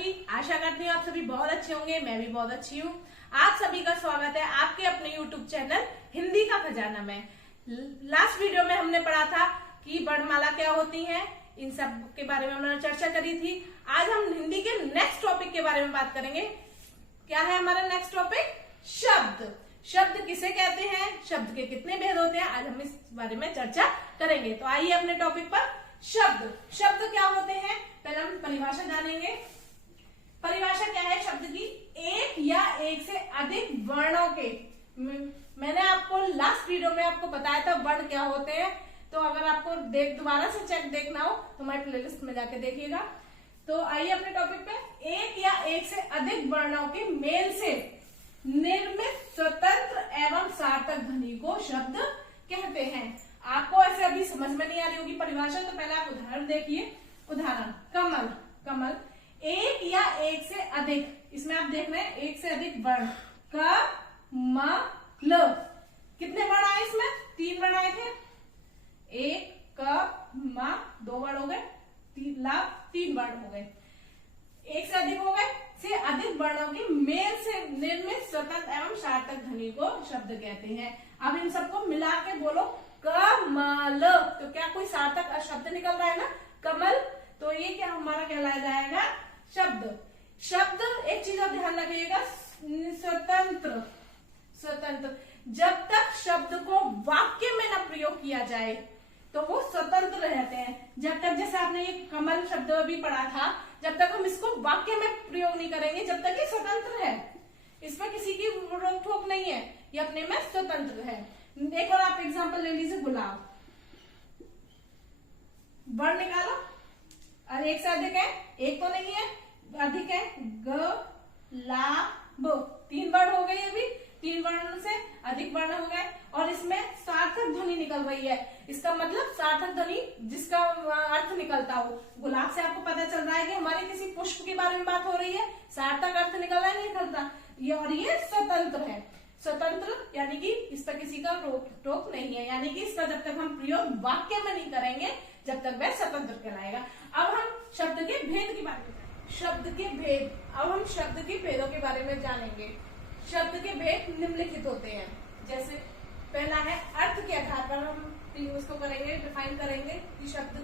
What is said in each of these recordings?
सभी, आशा करती हूँ आप सभी बहुत अच्छे होंगे। मैं भी बहुत अच्छी हूँ। आप सभी का स्वागत है आपके अपने YouTube चैनल हिंदी का खजाना में। लास्ट वीडियो में हमने पढ़ा था कि वर्णमाला क्या होती है, इन सब के बारे में हमने चर्चा करी थी। आज हम हिंदी के नेक्स्ट टॉपिक के बारे में बात करेंगे। क्या है हमारा नेक्स्ट टॉपिक? शब्द। शब्द किसे कहते हैं, शब्द के कितने भेद होते हैं, आज हम इस बारे में चर्चा करेंगे। तो आइए अपने टॉपिक पर। शब्द। शब्द क्या होते हैं, पहले हम परिभाषा जानेंगे। परिभाषा क्या है शब्द की? एक या एक से अधिक वर्णों के। मैंने आपको लास्ट वीडियो में आपको बताया था वर्ण क्या होते हैं, तो अगर आपको दोबारा से देखना हो तो हमारे प्लेलिस्ट में जाके देखिएगा। तो आइए अपने टॉपिक पे। एक या एक से अधिक वर्णों के मेल से निर्मित स्वतंत्र एवं सार्थक ध्वनि को शब्द कहते हैं। आपको ऐसे अभी समझ में नहीं आ रही होगी परिभाषा, तो पहले आप उदाहरण देखिए। उदाहरण, कमल। कमल एक या एक से अधिक, इसमें आप देख रहे हैं एक से अधिक वर्ण। क म ल कितने वर्ण आए इसमें? 3 वर्ण आए थे। एक क म 2 वर्ण हो गए, 3 वर्ण हो गए, एक से अधिक हो गए। से अधिक वर्णों के मेल से निर्मित स्वतंत्र एवं सार्थक ध्वनि को शब्द कहते हैं। अब इन सबको मिला के बोलो कमल। तो क्या कोई सार्थक शब्द निकल रहा है ना, कमल। तो ये क्या हमारा कहलाया जाएगा? शब्द। शब्द एक चीज और ध्यान रखिएगा, स्वतंत्र। स्वतंत्र जब तक शब्द को वाक्य में न प्रयोग किया जाए तो वो स्वतंत्र रहते हैं। जब तक, जैसे आपने ये कमल शब्द भी पढ़ा था, जब तक हम इसको वाक्य में प्रयोग नहीं करेंगे जब तक ये स्वतंत्र है, इसमें किसी की रोक ठोक नहीं है, ये अपने में स्वतंत्र है। एक और आप एग्जांपल ले लीजिए, गुलाब। वर्ण निकालो, और एक से अधिक है, एक तो नहीं है, अधिक है। ग ला ब 3 वर्ण हो गए, अभी 3 वर्ण से अधिक वर्ण हो गए, और इसमें सार्थक ध्वनि निकल रही है। इसका मतलब सार्थक ध्वनि जिसका अर्थ निकलता हो। गुलाब से आपको पता चल रहा है कि हमारे किसी पुष्प के बारे में बात हो रही है, सार्थक अर्थ निकल रहा है, नहीं निकलता ये, और ये स्वतंत्र है। स्वतंत्र यानी कि इस पर किसी का रोक टोक नहीं है, यानी कि इसका जब तक हम प्रयोग वाक्य में नहीं करेंगे जब तक वह स्वतंत्र कहलाएगा। अब हम शब्द के भेद की बात करें। शब्द के भेद, अब हम शब्द के भेदों के बारे में जानेंगे। शब्द के भेद निम्नलिखित होते हैं। जैसे पहला है अर्थ के आधार पर हम उसको करेंगे, डिफाइन करेंगे कि शब्द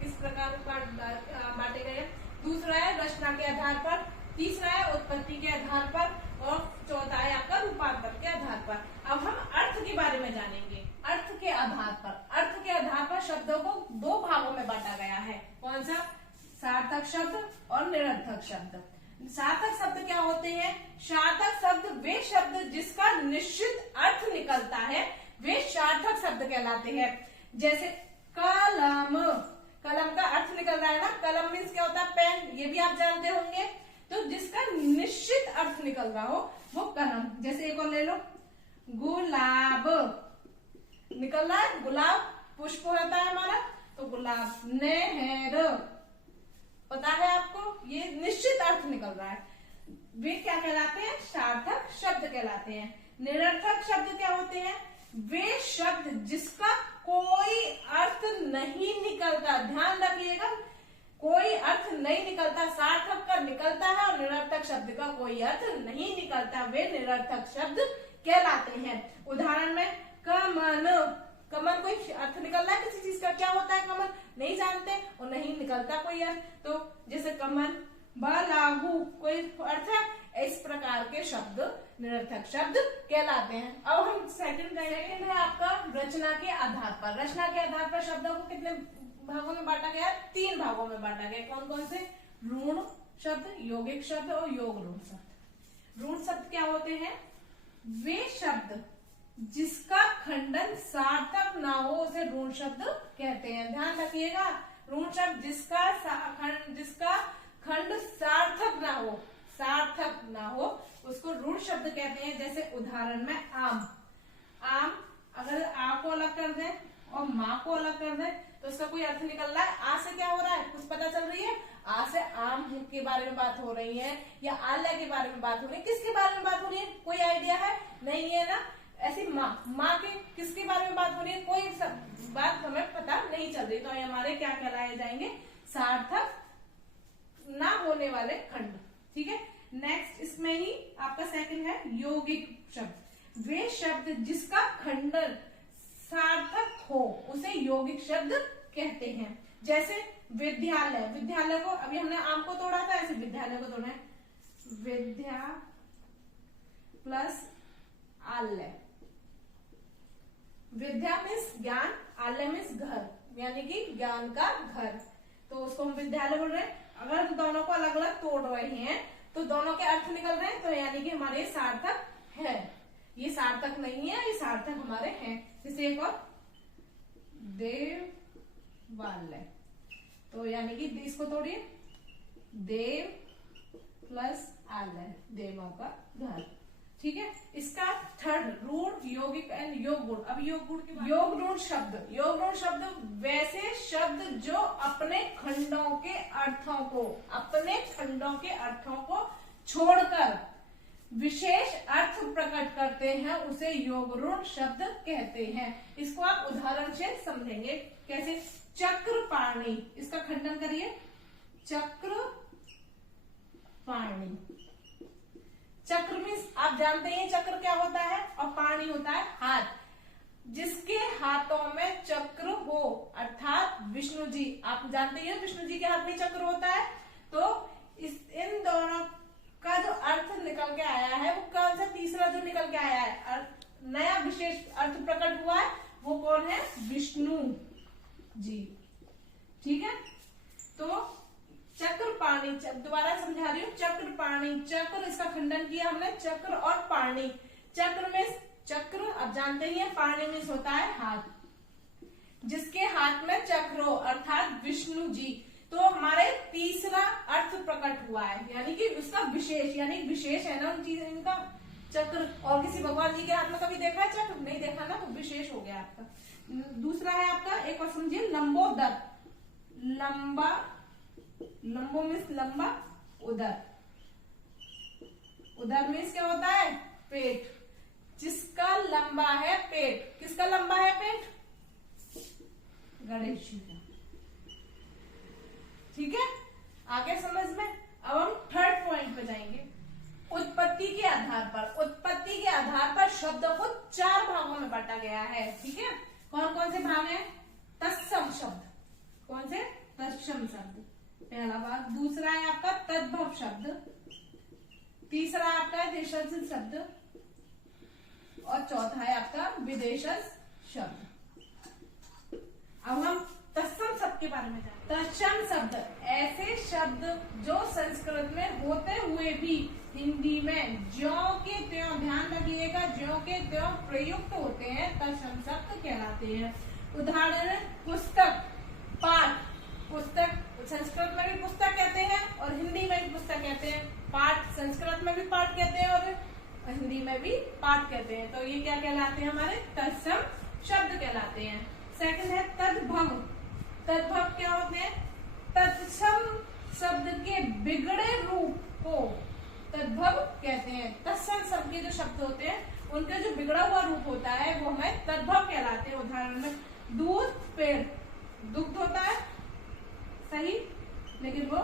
किस प्रकार बांटे गए। दूसरा है रचना के आधार पर, तीसरा है उत्पत्ति के आधार पर, और चौथा है आपका रूपांतर के आधार पर। अब हम अर्थ के बारे में जानेंगे। अर्थ के आधार पर, अर्थ के आधार पर शब्दों को 2 भागों में बांटा गया है। कौन सा? सार्थक शब्द और निरर्थक शब्द। सार्थक शब्द क्या होते हैं? सार्थक शब्द वे शब्द जिसका निश्चित अर्थ निकलता है वे सार्थक शब्द कहलाते हैं। जैसे कलम, कलम का अर्थ निकल रहा है ना, कलम मीन्स क्या होता है? पेन, ये भी आप जानते होंगे। तो जिसका निश्चित अर्थ निकल रहा हो वो कलम। जैसे एक और ले लो, गुलाब निकल रहा है, गुलाब पुष्प होता है हमारा, तो गुलाब। नहर, पता है आपको, ये निश्चित अर्थ निकल रहा है, वे क्या कहलाते हैं? सार्थक शब्द कहलाते हैं। निरर्थक शब्द क्या होते हैं? वे शब्द जिसका कोई अर्थ नहीं निकलता। ध्यान रखिएगा, कोई अर्थ नहीं निकलता। सार्थक का निकलता है और निरर्थक शब्द का कोई अर्थ नहीं निकलता, वे निरर्थक शब्द कहलाते हैं। उदाहरण में कमल, कमल कोई अर्थ निकल रहा है किसी चीज का, क्या होता है कमल? नहीं जानते और नहीं निकलता कोई अर्थ। तो जैसे कमल, बालाहू कोई अर्थ है, इस प्रकार के शब्द निरर्थक शब्द कहलाते हैं। अब हम सेकंड है आपका रचना के आधार पर। रचना के आधार पर शब्दों को कितने भागों में बांटा गया? 3 भागों में बांटा गया। कौन कौन से? ऋण शब्द, यौगिक शब्द और योग ऋण शब्द। ऋण शब्द क्या होते हैं? वे शब्द जिसका खंडन सार्थक ना हो उसे ऋण शब्द कहते हैं। ध्यान रखिएगा, ऋण शब्द जिसका खंड सार्थक ना हो, सार्थक ना हो उसको ऋण शब्द कहते हैं। जैसे उदाहरण में आम। आम अगर आ को अलग कर दें और माँ को अलग कर दें तो उसका कोई अर्थ निकल रहा है? आ से क्या हो रहा है, कुछ पता चल रही है? आ से आम के बारे में बात हो रही है या आल्हा के बारे में बात हो रही है, किसके बारे में बात हो रही है? कोई आइडिया है? नहीं है ना। ऐसी माँ के किसके बारे में बात हो रही है? कोई बात हमें पता नहीं चल रही, तो ये हमारे क्या कहलाए जाएंगे? सार्थक ना होने वाले खंड। ठीक है, नेक्स्ट इसमें ही आपका सेकंड है यौगिक शब्द। वे शब्द जिसका खंडन सार्थक हो उसे यौगिक शब्द कहते हैं। जैसे विद्यालय, विद्यालय को अभी हमने आम को तोड़ा था, ऐसे विद्यालय को तोड़ा है, विद्या प्लस आलय। विद्या मीन्स ज्ञान, आलय मीन्स घर, यानी कि ज्ञान का घर, तो उसको हम विद्यालय बोल रहे हैं। अगर दोनों को अलग अलग तोड़ रहे हैं तो दोनों के अर्थ निकल रहे हैं, तो यानी कि हमारे सार्थक है। ये सार्थक नहीं है, ये सार्थक हमारे हैं। जैसे एक और देवालय, तो यानी कि इसको तोड़िए, देव प्लस आलय, देवों का घर। ठीक है, इसका थर्ड रूढ़, यौगिक एंड योग गुण। अब योग गुण की योग रूढ़ शब्द, योग रूढ़ शब्द वैसे शब्द जो अपने खंडों के अर्थों को, अपने खंडों के अर्थों को छोड़कर विशेष अर्थ प्रकट करते हैं, उसे योग रूढ़ शब्द कहते हैं। इसको आप उदाहरण से समझेंगे। कैसे? चक्रपाणी, इसका खंडन करिए, चक्रपाणी। चक्र मीन्स आप जानते हैं चक्र क्या होता है, और पाणी होता है हाथ। जिसके हाथों में चक्र हो, अर्थात विष्णु जी, आप जानते हैं विष्णु जी के हाथ में चक्र होता है। तो इन दोनों का जो अर्थ निकल के आया है, वो कौन सा तीसरा जो निकल के आया है, नया विशेष अर्थ प्रकट हुआ है, वो कौन है? विष्णु जी। ठीक है, तो चक्रपाणी, दोबारा समझा रही हूँ, चक्रपाणी, चक्र इसका खंडन किया हमने, चक्र और पाणी। चक्र में चक्र आप जानते ही हैं, पाणी में होता है हाथ। जिसके हाथ में चक्र हो, अर्थात विष्णु जी, तो हमारे तीसरा अर्थ प्रकट हुआ है, यानी कि उसका विशेष, यानी विशेष है ना उन चीज, इनका चक्र। और किसी भगवान जी के हाथ में कभी देखा है चक्र? नहीं देखा ना, तो विशेष हो गया आपका। दूसरा है आपका, एक और समझिए, लंबोदर। लंबा, लंबो मीन्स लंबा, उदर, उदर मीन्स क्या होता है? पेट। जिसका लंबा है पेट, किसका लंबा है पेट? गणेश जी का। ठीक है, आगे समझ में। अब हम थर्ड पॉइंट पे जाएंगे, उत्पत्ति के आधार पर। उत्पत्ति के आधार पर शब्दों को 4 भागों में बांटा गया है। ठीक है, कौन कौन से भाग हैं? तत्सम शब्द, कौन से? तत्सम शब्द, पहला भाग। दूसरा है आपका तद्भव शब्द, तीसरा आपका है देशज शब्द, और चौथा है आपका विदेशज शब्द। अब हम तत्सम शब्द के बारे में जानते हैं। तत्सम शब्द ऐसे शब्द जो संस्कृत में होते हुए भी हिंदी में ज्यों के त्यों, ध्यान रखिएगा, ज्यों के त्यों प्रयुक्त होते हैं, तत्सम शब्द कहलाते हैं। उदाहरण, पुस्तक, पाठ। पुस्तक संस्कृत में भी पुस्तक कहते हैं और हिंदी में भी पुस्तक कहते हैं। पाठ संस्कृत में भी पाठ कहते हैं और हिंदी में भी पाठ कहते हैं। तो ये क्या कहलाते हैं? हमारे तत्सम शब्द कहलाते हैं। सेकंड है तद्भव। तद्भव क्या होते हैं? तत्सम शब्द के बिगड़े रूप को तद्भव कहते हैं। तत्सम शब्द के जो शब्द होते हैं उनका जो बिगड़ा हुआ रूप होता है वो हमें तद्भव कहलाते हैं। उदाहरण में दूध, पेड़, दुग्ध होता है सही, लेकिन वो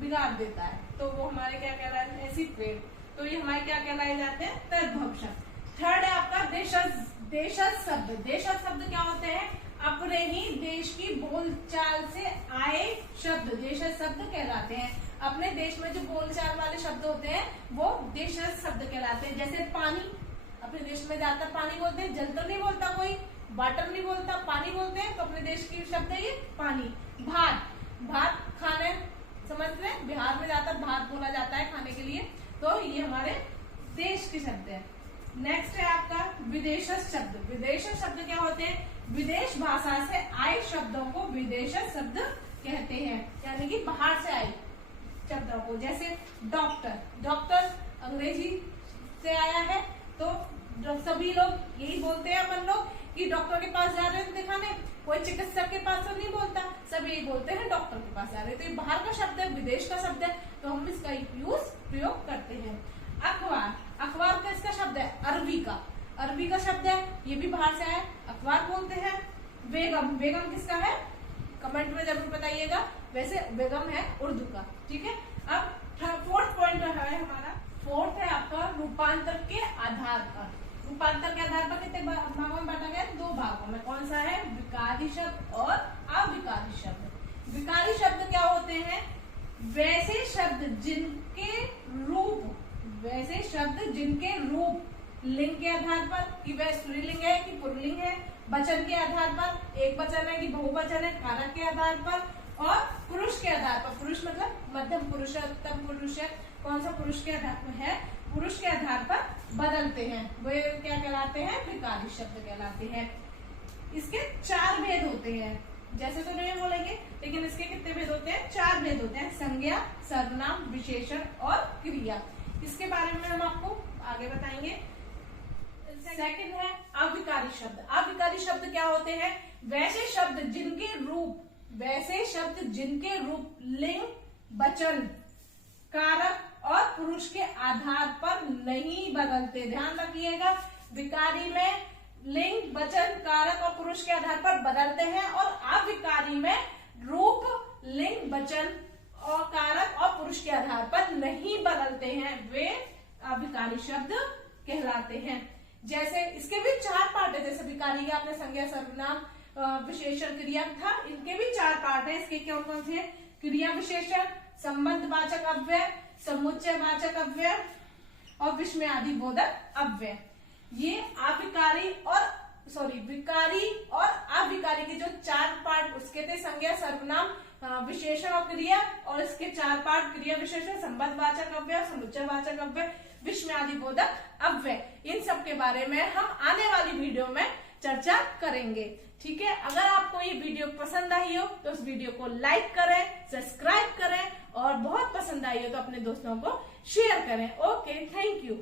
बिगाड़ देता है, तो वो हमारे क्या कहलाते हैं? ऐसी पेड़। तो ये हमारे क्या कहलाए जाते हैं? तद्भव शब्द। थर्ड है आपका देशज। देशज शब्द। देशज शब्द क्या होते हैं? अपने ही देश की बोलचाल से आए शब्द देशज शब्द कहलाते हैं। अपने देश में जो बोलचाल वाले शब्द होते हैं वो देशज शब्द कहलाते हैं। जैसे पानी, अपने देश में ज्यादातर पानी बोलते हैं, जल तो नहीं बोलता कोई, वाटर नहीं बोलता, पानी बोलते हैं, तो अपने देश की शब्द है ये पानी। भात, भात खाने, समझ रहे, बिहार में ज्यादातर भात बोला जाता है खाने के लिए, तो ये हमारे देश के शब्द है। नेक्स्ट है आपका विदेशज शब्द। विदेशज शब्द क्या होते हैं? विदेश भाषा से आए शब्दों को विदेशज शब्द कहते हैं, यानी कि बाहर से आए शब्दों को। जैसे डॉक्टर, डॉक्टर अंग्रेजी से आया है, तो सभी लोग यही बोलते हैं अपन लोग कि डॉक्टर के पास जा रहे हैं दिखाने, कोई चिकित्सक के पास तो नहीं बोलता, सभी यही बोलते हैं डॉक्टर के पास जा रहे हैं। तो ये बाहर का शब्द है, विदेश का शब्द है, तो हम इसका यूज प्रयोग करते हैं। अखबार, अखबार का इसका शब्द है अरबी का, अरबी का शब्द है, ये भी बाहर से आया, अखबार बोलते हैं। बेगम, बेगम किसका है? कमेंट में जरूर बताइएगा। वैसे बेगम है उर्दू का, ठीक है। अब फोर्थ पॉइंट है हमारा, फोर्थ है आपका रूपांतर के आधार पर। रूपांतर के आधार पर कितने भागों में बांटा गया? 2 भागों में। कौन सा है? विकारी शब्द और अविकारी शब्द। विकारी शब्द क्या होते हैं? वैसे शब्द जिनके रूप लिंग के आधार पर कि वह स्त्रीलिंग है कि पुल्लिंग है, वचन के आधार पर, एक वचन है कि बहुवचन है, कारक के आधार पर और पुरुष के आधार पर। पुरुष मतलब मध्यम पुरुष है, उत्तम पुरुष है, कौन सा पुरुष के आधार पर है? पुरुष के आधार पर बदलते हैं, वे क्या कहलाते हैं? विकारी शब्द कहलाते हैं। इसके 4 भेद होते हैं, जैसे तो नहीं बोलेंगे, लेकिन इसके कितने भेद होते हैं? 4 भेद होते हैं, संज्ञा, सर्वनाम, विशेषण और क्रिया। इसके बारे में हम आपको आगे बताएंगे। सेकंड है अविकारी शब्द। अविकारी शब्द क्या होते हैं? वैसे शब्द जिनके रूप लिंग, वचन, कारक और पुरुष के आधार पर नहीं बदलते। ध्यान रखिएगा, विकारी में लिंग, वचन, कारक और पुरुष के आधार पर बदलते हैं और अविकारी में रूप, लिंग, वचन और कारक और पुरुष के आधार पर नहीं बदलते हैं, वे अविकारी शब्द कहलाते हैं। जैसे इसके भी 4 पार्ट है, जैसे विकारी का आपने संज्ञा, सर्वनाम, विशेषण, क्रिया था, इनके भी 4 पार्ट है। इसके कौन कौन से? क्रिया विशेषण, संबंधवाचक अव्यय, समुच्चयवाचक अव्यय और विस्मयादि बोधक अव्यय। ये विकारी और अविकारी के जो 4 पार्ट उसके थे, संज्ञा, सर्वनाम, विशेषण और क्रिया, और इसके 4 पार्ट क्रिया विशेषण, संबंधवाचक अव्यय, समुच्चयवाचक अव्यय, विस्मयादि बोधक अव्यय। इन सब के बारे में हम आने वाली वीडियो में चर्चा करेंगे, ठीक है। अगर आपको ये वीडियो पसंद आई हो तो इस वीडियो को लाइक करें, सब्सक्राइब करें और बहुत पसंद आई हो तो अपने दोस्तों को शेयर करें। Okay, thank you.